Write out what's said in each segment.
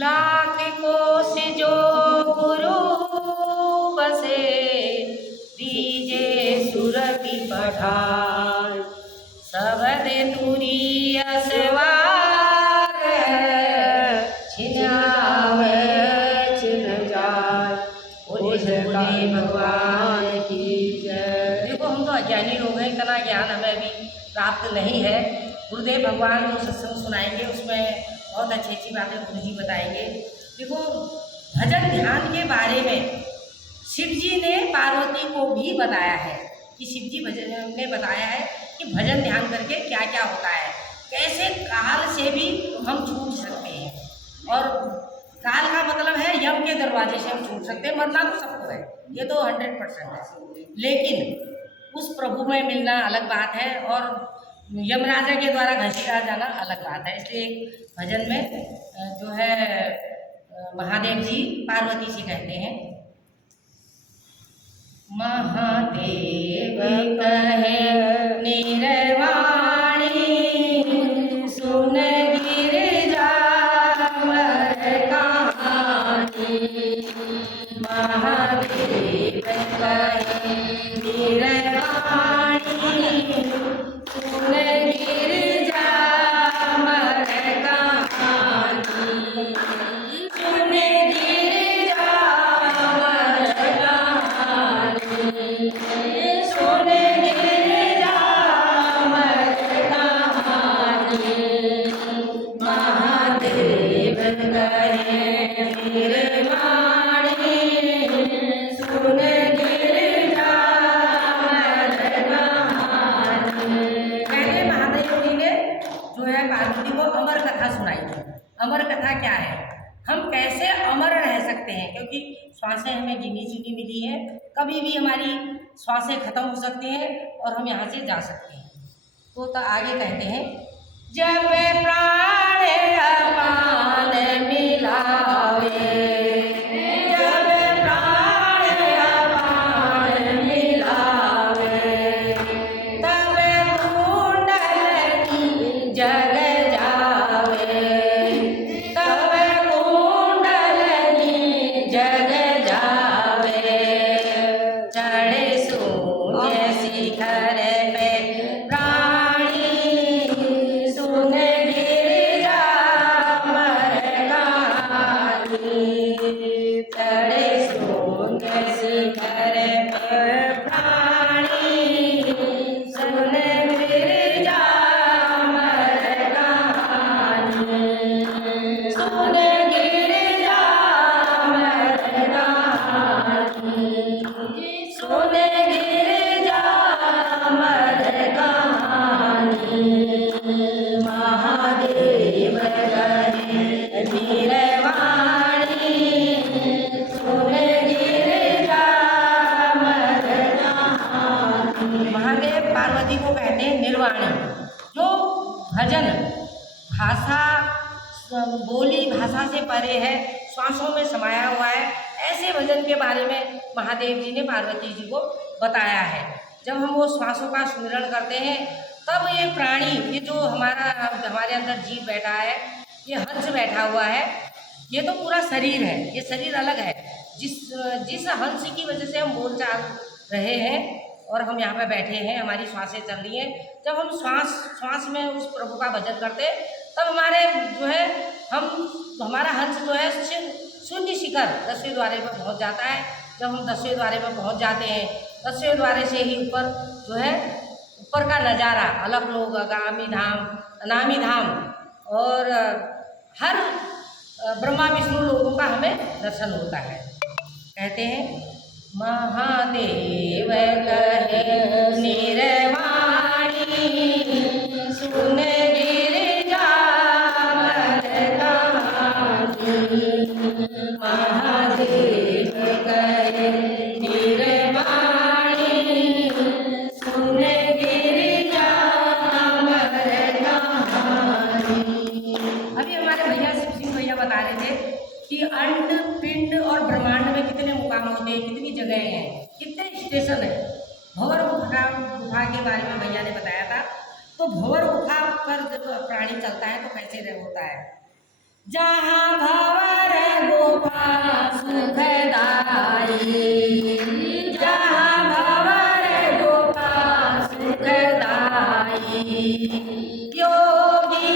लाख कोस जो गुरु बसे, दीजे सुर की पठार। सबद तुरीय सवार, छिनावे छिन जाय। बोले भगवान की जय। देखो हम तो अज्ञानी लोग हैं, इतना ज्ञान हमें अभी प्राप्त नहीं है। गुरुदेव भगवान जो सत्संग सुनाएंगे उसमें बहुत अच्छी अच्छी बातें गुरु जी बताएंगे। देखो भजन ध्यान के बारे में शिव जी ने पार्वती को भी बताया है कि शिव जी भजन ने बताया है कि भजन ध्यान करके क्या क्या होता है, कैसे काल से भी हम छूट सकते हैं। और काल का मतलब है यम के दरवाजे से हम छूट सकते हैं, मरना तो सबको है, ये तो 100% है। लेकिन उस प्रभु में मिलना अलग बात है और यमराजा के द्वारा घसीटा जाना अलग बात है। इसलिए भजन में जो है महादेव जी पार्वती से कहते हैं, महादेव कहे निर्वाणी, सुन गिरजा मर कहानी। महादेव कहे निर्वाणी, सुन गिरजा मर कहानी। सुन गिरजा मर कहानी, सुन गिरजा मर कहानी। महादेव कहे निर्वाणी, सुन गिरजा मर कहानी। पहले महादेव जी ने जो है पार्वती को अमर कथा सुनाई थी। अमर कथा क्या है, हम कैसे अमर रह सकते हैं, क्योंकि श्वासें हमें गिनी चुनी मिली है, कभी भी हमारी श्वासें खत्म हो सकती हैं और हम यहाँ से जा सकते हैं। तो आगे कहते हैं, जब प्राण अपान मिलावे, जब प्राण अपान मिलावे, तब कुंडलनी जग जावे। तब कुंडलनी जग जावे, चढ़े शून्य शिखर पे प्राणी, सुन गिरजा मर कहानी। चढ़े शून्य शिखर पे प्राणी, सुन गिरजा मर कहानी। सुन गिरजा मर कहानी, सुन गिरजा मर कहानी। महादेव कहे निर्वाणी, सुन गिरजा मर कहानी। महादेव पार्वती को कहते हैं निर्वाणी, जो भजन भाषा बोली भाषा से परे है, श्वासों में समाया हुआ है। ऐसे भजन के बारे में महादेव जी ने पार्वती जी को बताया है। जब हम वो श्वासों का स्मरण करते हैं तब ये प्राणी, ये जो हमारे अंदर जीव बैठा है, ये हंस बैठा हुआ है, ये तो पूरा शरीर है, ये शरीर अलग है। जिस हंस की वजह से हम बोल चाल रहे हैं और हम यहाँ पे बैठे हैं, हमारी श्वासें चल रही हैं। जब हम श्वास में उस प्रभु का भजन करते हैं तब हमारे जो है हमारा हंस जो है शून्य शिखर 10वें द्वारे पर पहुँच जाता है। जब हम 10वें द्वारे पर पहुँच जाते हैं, 10वें द्वारे से ही ऊपर जो है ऊपर का नज़ारा, अलग लोग, आगामी धाम, अनामी धाम और हर ब्रह्मा विष्णु लोगों का हमें दर्शन होता है। कहते हैं, महादेव कहे निर्वाणी, सुन गिरजा मर कहानी। महादेव कहे निर्वाणी, सुन गिरजा मर कहानी। अभी हमारे भैया शिव सिंह भैया बता रहे थे कि अंड पिंड और ब्रह्मांड में कितने मुकाम होते हैं, कितनी जगह हैं, कितने स्टेशन है। भंवर गुफा के बारे में भैया ने बताया था। तो भंवर गुफा पर जब प्राणी चलता है तो कैसे होता है, जहाँ भंवर गुफा सुखदाई, जहाँ भंवर गुफा सुखदाई, योगी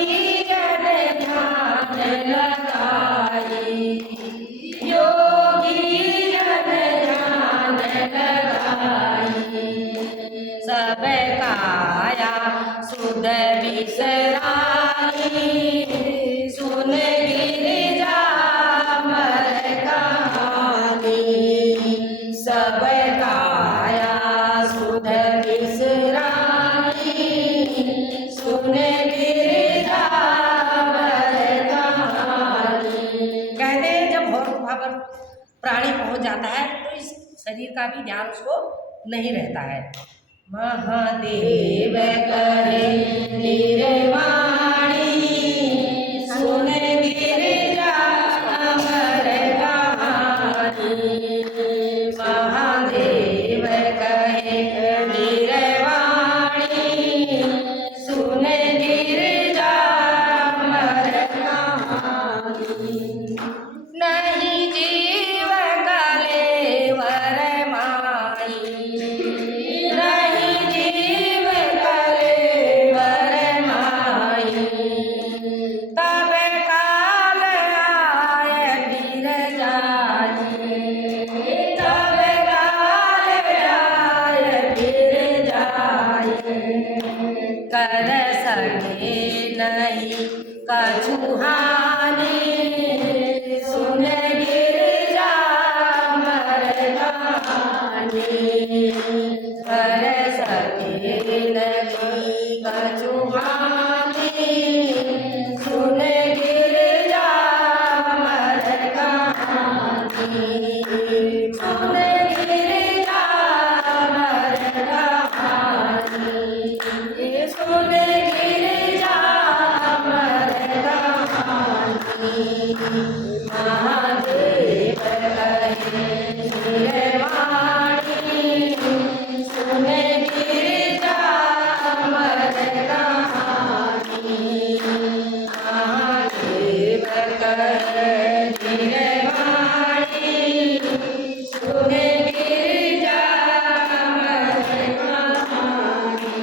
जन ध्यान लगाई, योगी जन ध्यान लगाई, सब काया सुध बिसराई, सुन गिरिजा अमर कहानी, सब काया सुध बिसराई, सुन गिरिजा अमर कहानी। कहते हैं जब भौर गुफा पर प्राणी पहुंच जाता है तो इस शरीर का भी ध्यान उसको नहीं रहता है। महादेव करे निर्वाणी, सुन गिरिजा अमर कहानी, महादेव कहे निर्वाणी, सुन गिरिजा अमर कहानी। नहीं जीव कलेवर माई, नहीं जीव कलेवर माई, तब काल आय फिर जाई, तब काल आय फिर जाई, कर सके नहीं कछु हानि, सुन गिरिजा अमर कहानी, कर सके नहीं कछु हानि, सुन गिरिजा अमर कहानी, सुन गिरिजा अमर कहानी, सुन गिरिजा अमर कहानी। महादेव कहे निर्वाणी, सुन गिरिजा अमर कहानी, महादेव कहे निर्वाणी, सुन गिरिजा अमर कहानी।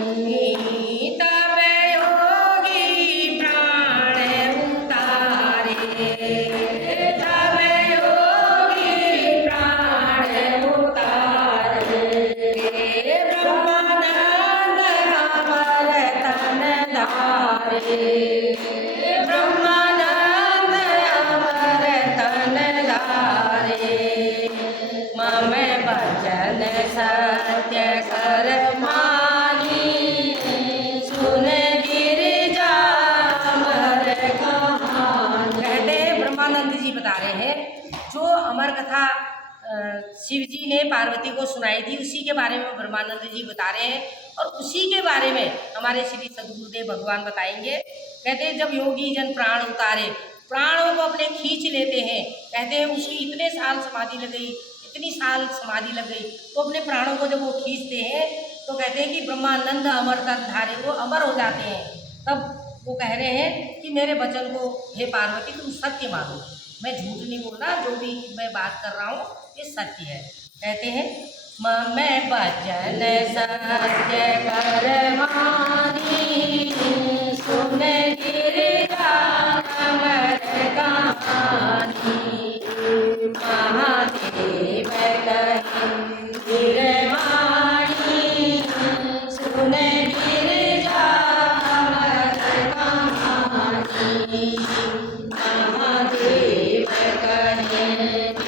तब योगी प्राण उतारे, तब योगी प्राण उतारे, ब्रह्मानंद अमर तन धारे, ब्रह्मानंद अमर तन धारे, मम वचन सत्य कर मानी, सुन गिरिजा अमर कहानी। कहते ब्रह्मानंद जी बता रहे हैं जो अमर कथा शिव जी ने पार्वती को सुनाई थी उसी के बारे में ब्रह्मानंद जी बता रहे हैं और उसी के बारे में हमारे श्री सद्गुरुदेव भगवान बताएंगे। कहते हैं जब योगी जन प्राण उतारे, प्राणों को अपने खींच लेते हैं, कहते हैं उसकी इतने साल समाधि लग गई, इतनी साल समाधि लग गई, तो अपने प्राणों को जब वो खींचते हैं तो कहते हैं कि ब्रह्मानंद अमर तन धारे, वो अमर हो जाते हैं। तब वो कह रहे हैं कि मेरे वचन को हे पार्वती तुम सत्य मानो, मैं झूठ नहीं बोल रहा, जो भी मैं बात कर रहा हूँ ये सत्य है। कहते हैं मैं वचन सत्य कर मानी, सुन गिरिजा अमर कहानी, महादेव कहे निर्वाणी, सुन गिरिजा अमर कहानी, महादेव कहे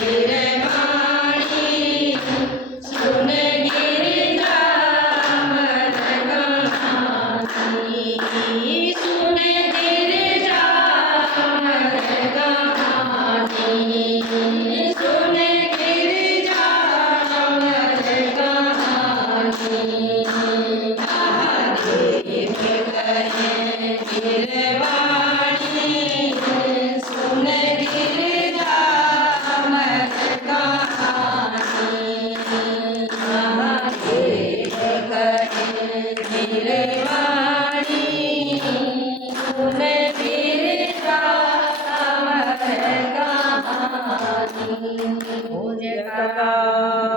निर्वाणी, सुन गिरिजा अमर कहानी, सुन गिरिजा अमर कहानी, सुन गिरिजा अमर कहानी, महादेव कहे निर्वाणी, राम।